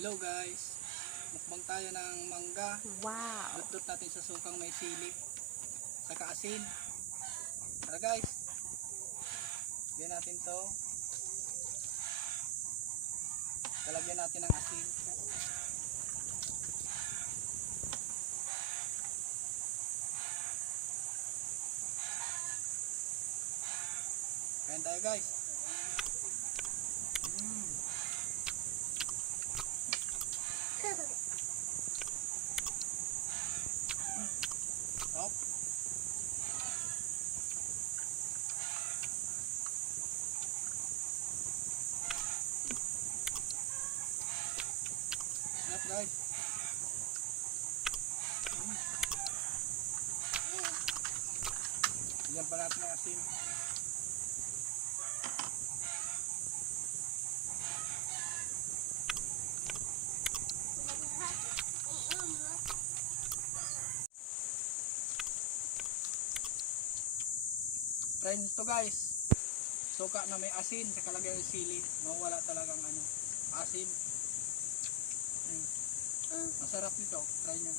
Hello guys, mukbang tayo ng mangga. Wow! Dudot natin sa sukang may sili, saka asin. Tara guys, bigyan natin to. Talagyan natin ng asin. Kain tayo guys. Top. Sarap guys. Bigyan pa natin ng asin. Try nyo to guys. Suka na may asin, saka lagyan ng sili. Mawala talagang asin. Masarap nito. Try nyo.